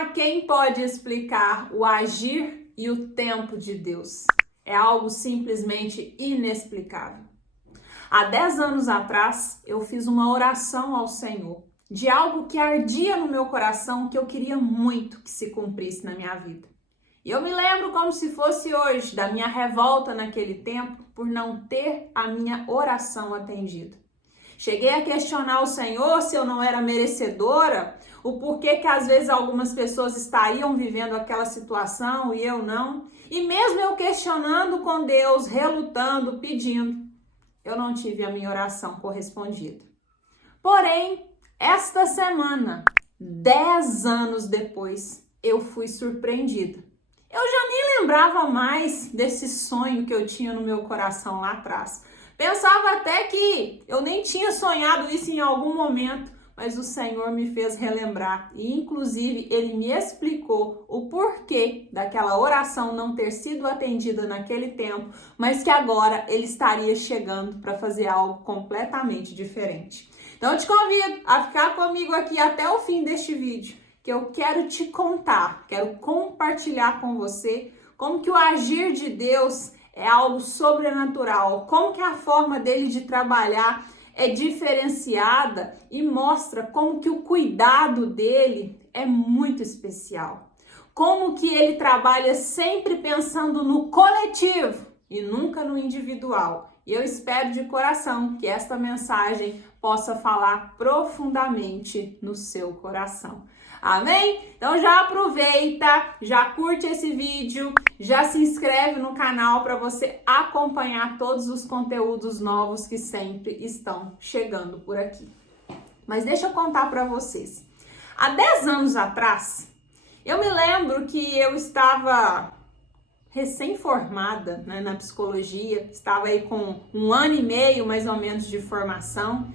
há quem pode explicar o agir e o tempo de Deus. É algo simplesmente inexplicável. Há 10 anos atrás, eu fiz uma oração ao Senhor de algo que ardia no meu coração, que eu queria muito que se cumprisse na minha vida. E eu me lembro como se fosse hoje, da minha revolta naquele tempo por não ter a minha oração atendida. Cheguei a questionar o Senhor se eu não era merecedora, o porquê que às vezes algumas pessoas estariam vivendo aquela situação e eu não. E mesmo eu questionando com Deus, relutando, pedindo, eu não tive a minha oração correspondida. Porém, esta semana, 10 anos depois, eu fui surpreendida. Eu já nem lembrava mais desse sonho que eu tinha no meu coração lá atrás. Pensava até que eu nem tinha sonhado isso em algum momento, mas o Senhor me fez relembrar e, inclusive, Ele me explicou o porquê daquela oração não ter sido atendida naquele tempo, mas que agora Ele estaria chegando para fazer algo completamente diferente. Então, eu te convido a ficar comigo aqui até o fim deste vídeo, que eu quero te contar, quero compartilhar com você como que o agir de Deus é algo sobrenatural, como que a forma dele de trabalhar é diferenciada e mostra como que o cuidado dele é muito especial. Como que ele trabalha sempre pensando no coletivo e nunca no individual. E eu espero de coração que esta mensagem possa falar profundamente no seu coração. Amém? Então já aproveita, já curte esse vídeo, já se inscreve no canal para você acompanhar todos os conteúdos novos que sempre estão chegando por aqui. Mas deixa eu contar para vocês. Há 10 anos atrás, eu me lembro que eu estava recém-formada, né, na psicologia, estava aí com 1 ano e meio mais ou menos de formação.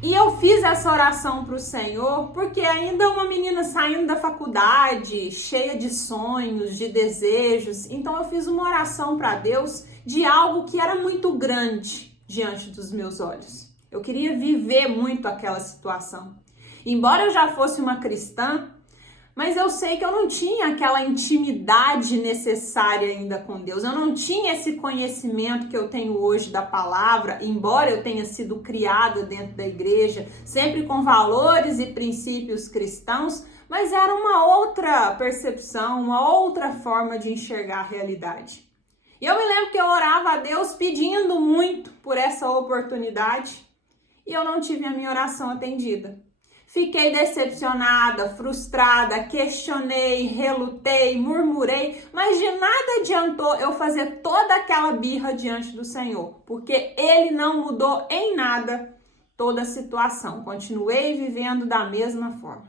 E eu fiz essa oração para o Senhor porque ainda uma menina saindo da faculdade, cheia de sonhos, de desejos. Então eu fiz uma oração para Deus de algo que era muito grande diante dos meus olhos. Eu queria viver muito aquela situação. Embora eu já fosse uma cristã, mas eu sei que eu não tinha aquela intimidade necessária ainda com Deus. Eu não tinha esse conhecimento que eu tenho hoje da palavra, embora eu tenha sido criada dentro da igreja, sempre com valores e princípios cristãos, mas era uma outra percepção, uma outra forma de enxergar a realidade. E eu me lembro que eu orava a Deus pedindo muito por essa oportunidade e eu não tive a minha oração atendida. Fiquei decepcionada, frustrada, questionei, relutei, murmurei, mas de nada adiantou eu fazer toda aquela birra diante do Senhor, porque Ele não mudou em nada toda a situação. Continuei vivendo da mesma forma.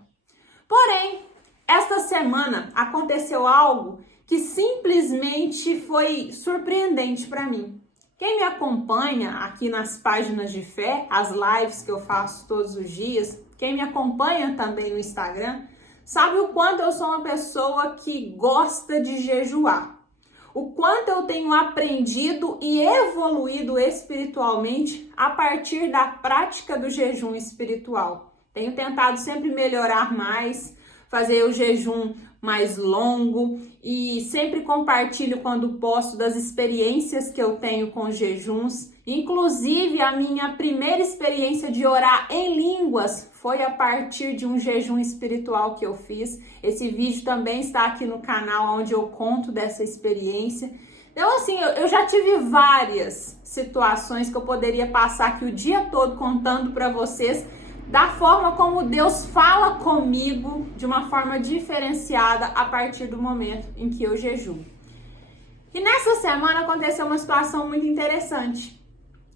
Porém, esta semana aconteceu algo que simplesmente foi surpreendente para mim. Quem me acompanha aqui nas páginas de fé, as lives que eu faço todos os dias, quem me acompanha também no Instagram, sabe o quanto eu sou uma pessoa que gosta de jejuar. O quanto eu tenho aprendido e evoluído espiritualmente a partir da prática do jejum espiritual. Tenho tentado sempre melhorar mais, fazer o jejum mais longo e sempre compartilho quando posso das experiências que eu tenho com jejuns. Inclusive, a minha primeira experiência de orar em línguas foi a partir de um jejum espiritual que eu fiz. Esse vídeo também está aqui no canal, onde eu conto dessa experiência. Então, assim, eu já tive várias situações que eu poderia passar aqui o dia todo contando para vocês da forma como Deus fala comigo de uma forma diferenciada a partir do momento em que eu jejuo. E nessa semana aconteceu uma situação muito interessante.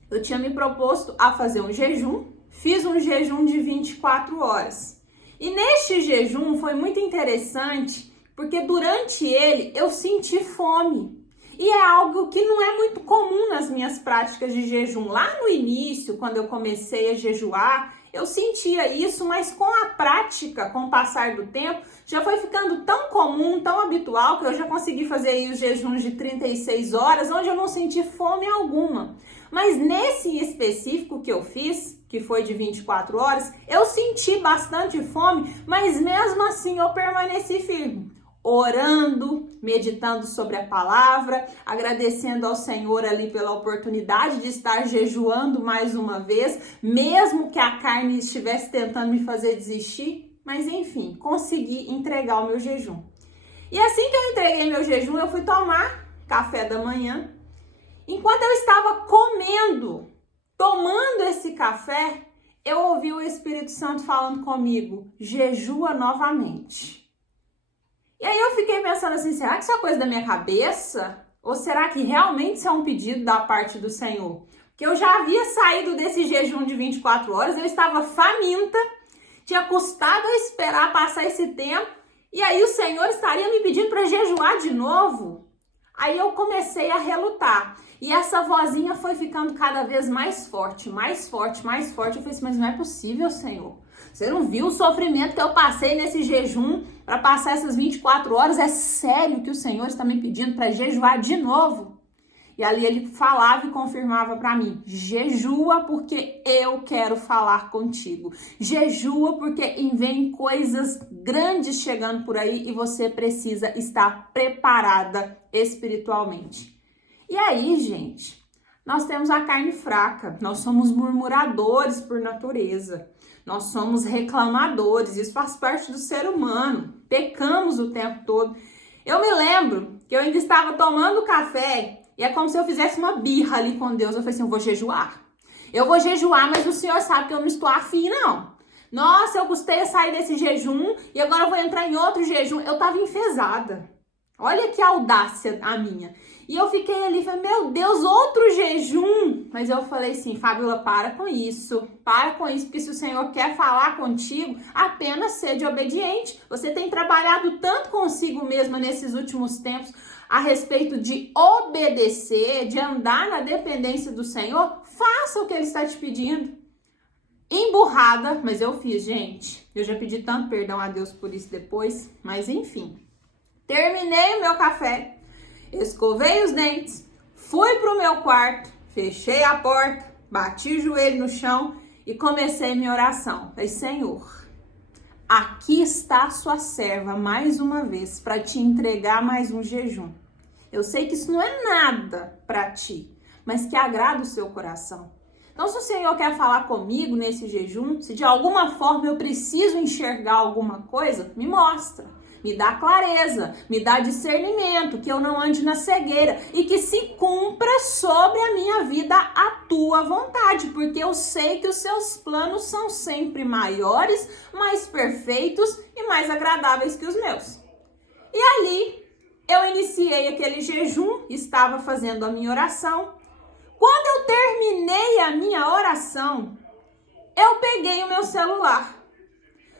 Eu tinha me proposto a fazer um jejum, fiz um jejum de 24 horas. E neste jejum foi muito interessante, porque durante ele eu senti fome. E é algo que não é muito comum nas minhas práticas de jejum. Lá no início, quando eu comecei a jejuar, eu sentia isso, mas com a prática, com o passar do tempo, já foi ficando tão comum, tão habitual, que eu já consegui fazer aí os jejuns de 36 horas, onde eu não senti fome alguma. Mas nesse específico que eu fiz, que foi de 24 horas, eu senti bastante fome, mas mesmo assim eu permaneci firme, orando, meditando sobre a palavra, agradecendo ao Senhor ali pela oportunidade de estar jejuando mais uma vez, mesmo que a carne estivesse tentando me fazer desistir, mas enfim, consegui entregar o meu jejum. E assim que eu entreguei meu jejum, eu fui tomar café da manhã. Enquanto eu estava tomando esse café, eu ouvi o Espírito Santo falando comigo, jejua novamente. E aí eu fiquei pensando assim, será que isso é coisa da minha cabeça? Ou será que realmente isso é um pedido da parte do Senhor? Porque eu já havia saído desse jejum de 24 horas, eu estava faminta, tinha custado eu esperar passar esse tempo, e aí o Senhor estaria me pedindo para jejuar de novo? Aí eu comecei a relutar. E essa vozinha foi ficando cada vez mais forte, mais forte, mais forte. Eu falei assim, mas não é possível, Senhor. Você não viu o sofrimento que eu passei nesse jejum para passar essas 24 horas? É sério que o Senhor está me pedindo para jejuar de novo? E ali ele falava e confirmava para mim, jejua porque eu quero falar contigo. Jejua porque vem coisas grandes chegando por aí e você precisa estar preparada espiritualmente. E aí, gente, nós temos a carne fraca, nós somos murmuradores por natureza, nós somos reclamadores, isso faz parte do ser humano, pecamos o tempo todo. Eu me lembro que eu ainda estava tomando café e é como se eu fizesse uma birra ali com Deus. Eu falei assim, eu vou jejuar. Eu vou jejuar, mas o Senhor sabe que eu não estou afim, não. Nossa, eu custei a sair desse jejum e agora eu vou entrar em outro jejum. Eu tava enfesada. Olha que audácia a minha. E eu fiquei ali, falei, meu Deus, outro jejum. Mas eu falei assim, Fábiola, para com isso, porque se o Senhor quer falar contigo, apenas seja obediente. Você tem trabalhado tanto consigo mesma nesses últimos tempos a respeito de obedecer, de andar na dependência do Senhor, faça o que Ele está te pedindo. Emburrada, mas eu fiz, gente. Eu já pedi tanto perdão a Deus por isso depois, mas enfim. Terminei o meu café, escovei os dentes, fui pro meu quarto, fechei a porta, bati o joelho no chão e comecei minha oração. Falei, Senhor, aqui está a sua serva mais uma vez para te entregar mais um jejum. Eu sei que isso não é nada para ti, mas que agrada o seu coração. Então, se o Senhor quer falar comigo nesse jejum, se de alguma forma eu preciso enxergar alguma coisa, me mostra. Me dá clareza, me dá discernimento, que eu não ande na cegueira e que se cumpra sobre a minha vida a tua vontade, porque eu sei que os seus planos são sempre maiores, mais perfeitos e mais agradáveis que os meus. E ali eu iniciei aquele jejum, estava fazendo a minha oração. Quando eu terminei a minha oração, eu peguei o meu celular.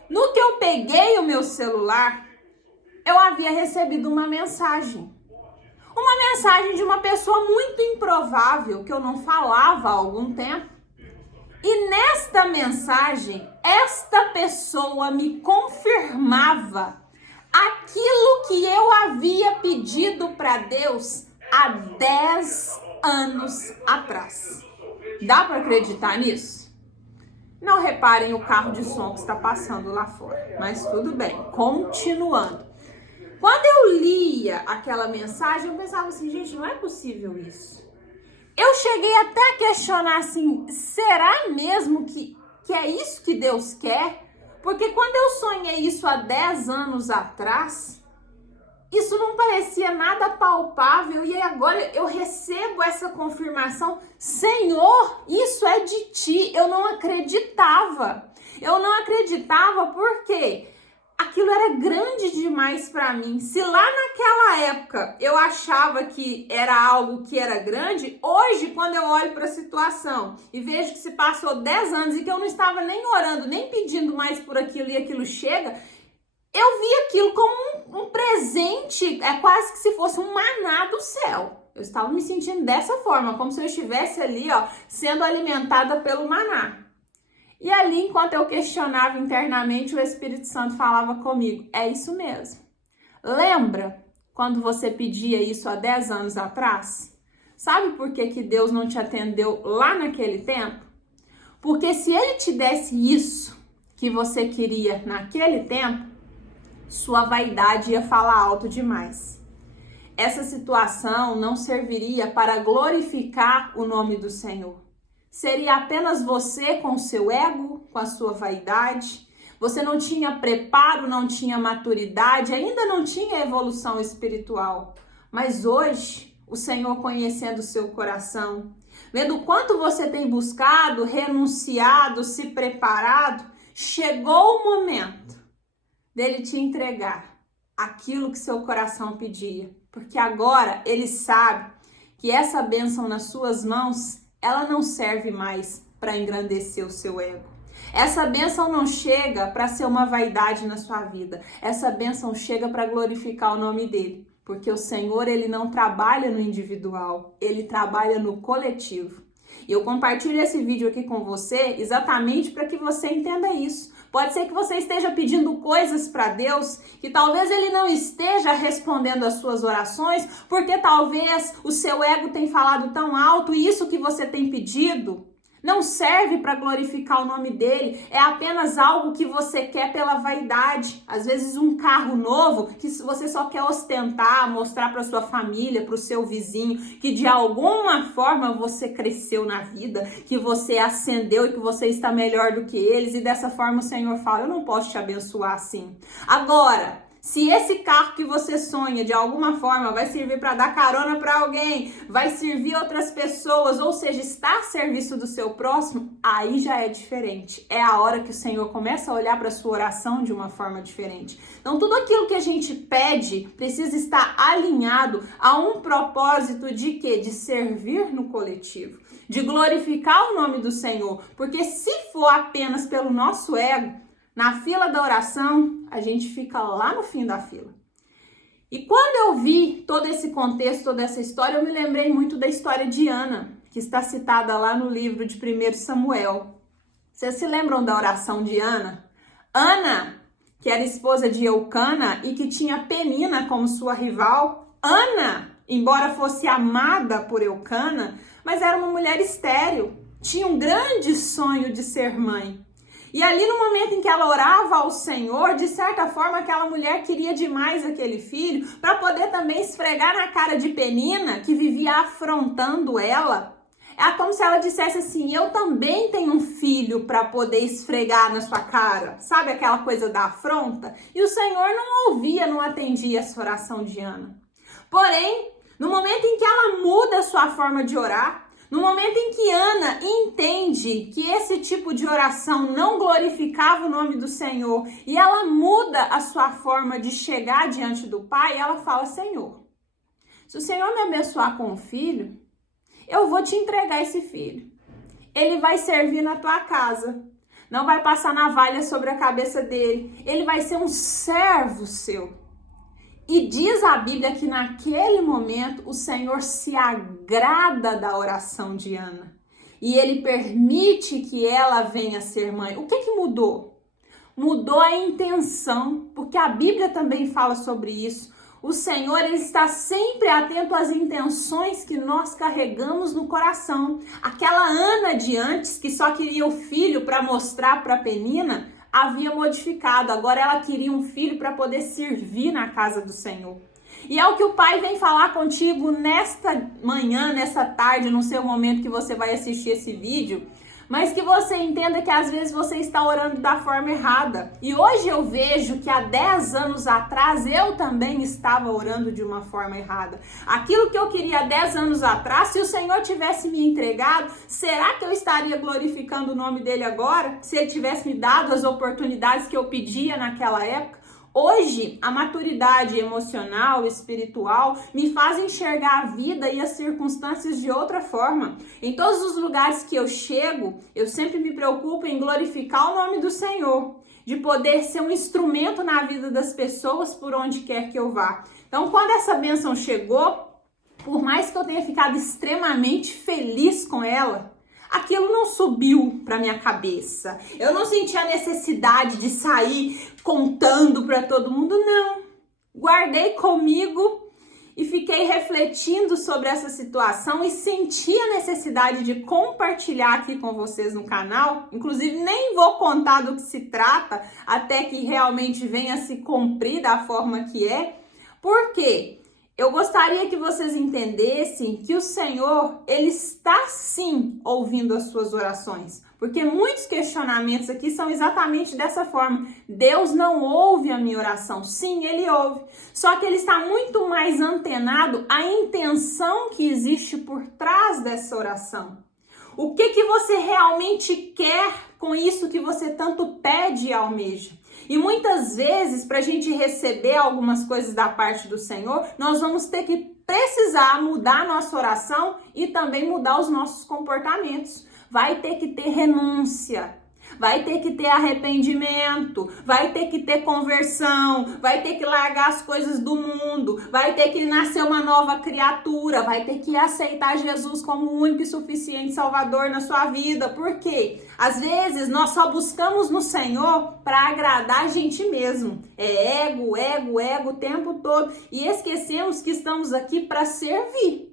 No que eu peguei o meu celular, eu havia recebido uma mensagem. Uma mensagem de uma pessoa muito improvável, que eu não falava há algum tempo. E nesta mensagem, esta pessoa me confirmava aquilo que eu havia pedido para Deus há 10 anos atrás. Dá para acreditar nisso? Não reparem o carro de som que está passando lá fora, mas tudo bem, continuando. Quando eu lia aquela mensagem, eu pensava assim, gente, não é possível isso. Eu cheguei até a questionar assim, será mesmo que é isso que Deus quer? Porque quando eu sonhei isso há 10 anos atrás, isso não parecia nada palpável e agora eu recebo essa confirmação, Senhor, isso é de ti. Eu não acreditava. Eu não acreditava porque aquilo era grande demais para mim. Se lá naquela época eu achava que era algo que era grande, hoje quando eu olho para a situação e vejo que se passou 10 anos e que eu não estava nem orando, nem pedindo mais por aquilo e aquilo chega, eu vi aquilo como um presente, é quase que se fosse um maná do céu. Eu estava me sentindo dessa forma, como se eu estivesse ali, ó, sendo alimentada pelo maná. E ali, enquanto eu questionava internamente, o Espírito Santo falava comigo, é isso mesmo. Lembra quando você pedia isso há 10 anos atrás? Sabe por que Deus não te atendeu lá naquele tempo? Porque se ele te desse isso que você queria naquele tempo, sua vaidade ia falar alto demais. Essa situação não serviria para glorificar o nome do Senhor. Seria apenas você com o seu ego, com a sua vaidade. Você não tinha preparo, não tinha maturidade, ainda não tinha evolução espiritual. Mas hoje, o Senhor conhecendo o seu coração, vendo o quanto você tem buscado, renunciado, se preparado, chegou o momento dele te entregar aquilo que seu coração pedia. Porque agora ele sabe que essa bênção nas suas mãos, ela não serve mais para engrandecer o seu ego. Essa bênção não chega para ser uma vaidade na sua vida. Essa bênção chega para glorificar o nome dele. Porque o Senhor, ele não trabalha no individual, ele trabalha no coletivo. E eu compartilho esse vídeo aqui com você exatamente para que você entenda isso. Pode ser que você esteja pedindo coisas para Deus que talvez ele não esteja respondendo às suas orações, porque talvez o seu ego tem falado tão alto e isso que você tem pedido não serve para glorificar o nome dele, é apenas algo que você quer pela vaidade. Às vezes um carro novo que você só quer ostentar, mostrar para sua família, para o seu vizinho, que de alguma forma você cresceu na vida, que você ascendeu e que você está melhor do que eles, e dessa forma o Senhor fala, eu não posso te abençoar assim. Agora, se esse carro que você sonha de alguma forma vai servir para dar carona para alguém, vai servir outras pessoas, ou seja, está a serviço do seu próximo, aí já é diferente. É a hora que o Senhor começa a olhar para a sua oração de uma forma diferente. Então, tudo aquilo que a gente pede precisa estar alinhado a um propósito de quê? De servir no coletivo, de glorificar o nome do Senhor. Porque se for apenas pelo nosso ego, na fila da oração, a gente fica lá no fim da fila. E quando eu vi todo esse contexto, toda essa história, eu me lembrei muito da história de Ana, que está citada lá no livro de 1 Samuel. Vocês se lembram da oração de Ana? Ana, que era esposa de Eucana e que tinha Penina como sua rival. Ana, embora fosse amada por Eucana, mas era uma mulher estéril. Tinha um grande sonho de ser mãe. E ali no momento em que ela orava ao Senhor, de certa forma aquela mulher queria demais aquele filho para poder também esfregar na cara de Penina, que vivia afrontando ela. É como se ela dissesse assim, eu também tenho um filho para poder esfregar na sua cara. Sabe aquela coisa da afronta? E o Senhor não ouvia, não atendia essa oração de Ana. Porém, no momento em que ela muda a sua forma de orar, no momento em que Ana entende que esse tipo de oração não glorificava o nome do Senhor e ela muda a sua forma de chegar diante do Pai, ela fala, Senhor, se o Senhor me abençoar com um filho, eu vou te entregar esse filho. Ele vai servir na tua casa, não vai passar navalha sobre a cabeça dele, ele vai ser um servo seu. E diz a Bíblia que naquele momento o Senhor se agrada da oração de Ana. E ele permite que ela venha a ser mãe. O que mudou? Mudou a intenção, porque a Bíblia também fala sobre isso. O Senhor, ele está sempre atento às intenções que nós carregamos no coração. Aquela Ana de antes, que só queria o filho para mostrar para Penina, havia modificado, agora ela queria um filho para poder servir na casa do Senhor. E é o que o Pai vem falar contigo nesta manhã, nessa tarde, no seu momento que você vai assistir esse vídeo, mas que você entenda que às vezes você está orando da forma errada. E hoje eu vejo que há 10 anos atrás eu também estava orando de uma forma errada. Aquilo que eu queria há 10 anos atrás, se o Senhor tivesse me entregado, será que eu estaria glorificando o nome dele agora? Se ele tivesse me dado as oportunidades que eu pedia naquela época? Hoje, a maturidade emocional, espiritual, me faz enxergar a vida e as circunstâncias de outra forma. Em todos os lugares que eu chego, eu sempre me preocupo em glorificar o nome do Senhor, de poder ser um instrumento na vida das pessoas por onde quer que eu vá. Então, quando essa bênção chegou, por mais que eu tenha ficado extremamente feliz com ela, aquilo não subiu para minha cabeça. Eu não senti a necessidade de sair contando para todo mundo, não. Guardei comigo e fiquei refletindo sobre essa situação e senti a necessidade de compartilhar aqui com vocês no canal. Inclusive, nem vou contar do que se trata até que realmente venha se cumprir da forma que é. Por quê? Eu gostaria que vocês entendessem que o Senhor, Ele está sim ouvindo as suas orações. Porque muitos questionamentos aqui são exatamente dessa forma. Deus não ouve a minha oração. Sim, Ele ouve. Só que Ele está muito mais antenado à intenção que existe por trás dessa oração. O que você realmente quer com isso que você tanto pede e almeja? E muitas vezes, para a gente receber algumas coisas da parte do Senhor, nós vamos ter que precisar mudar a nossa oração e também mudar os nossos comportamentos. Vai ter que ter renúncia, vai ter que ter arrependimento, vai ter que ter conversão, vai ter que largar as coisas do mundo, vai ter que nascer uma nova criatura, vai ter que aceitar Jesus como o único e suficiente Salvador na sua vida. Por quê? Às vezes nós só buscamos no Senhor para agradar a gente mesmo. É ego, ego, ego o tempo todo e esquecemos que estamos aqui para servir.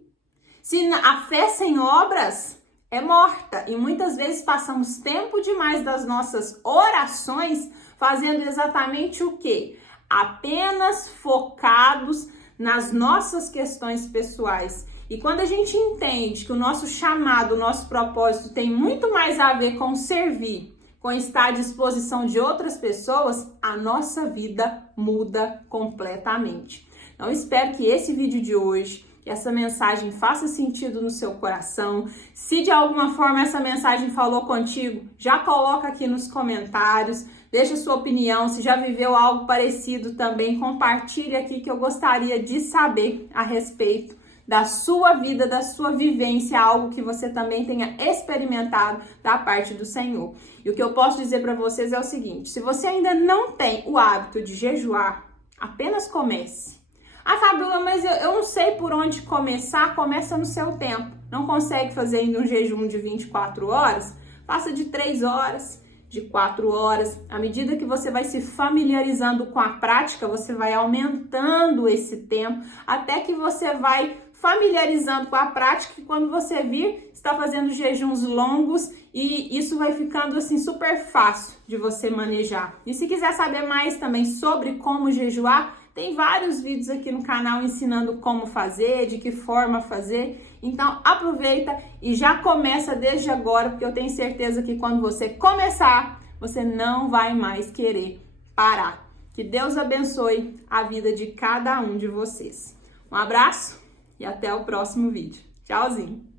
Se a fé sem obras é morta e muitas vezes passamos tempo demais das nossas orações fazendo exatamente o quê? Apenas focados nas nossas questões pessoais. E quando a gente entende que o nosso chamado, o nosso propósito tem muito mais a ver com servir, com estar à disposição de outras pessoas, a nossa vida muda completamente. Então, espero que esse vídeo de hoje, que essa mensagem faça sentido no seu coração. Se de alguma forma essa mensagem falou contigo, já coloca aqui nos comentários, deixa sua opinião. Se já viveu algo parecido também, compartilhe aqui que eu gostaria de saber a respeito da sua vida, da sua vivência, algo que você também tenha experimentado da parte do Senhor. E o que eu posso dizer para vocês é o seguinte: se você ainda não tem o hábito de jejuar, apenas comece. Ah, Fabiola, mas eu não sei por onde começar. Começa no seu tempo. Não consegue fazer ainda um jejum de 24 horas? Faça de 3 horas, de 4 horas. À medida que você vai se familiarizando com a prática, você vai aumentando esse tempo, até que você vai familiarizando com a prática e quando você vir, está fazendo jejuns longos e isso vai ficando assim super fácil de você manejar. E se quiser saber mais também sobre como jejuar, tem vários vídeos aqui no canal ensinando como fazer, de que forma fazer. Então aproveita e já começa desde agora, porque eu tenho certeza que quando você começar, você não vai mais querer parar. Que Deus abençoe a vida de cada um de vocês. Um abraço e até o próximo vídeo. Tchauzinho!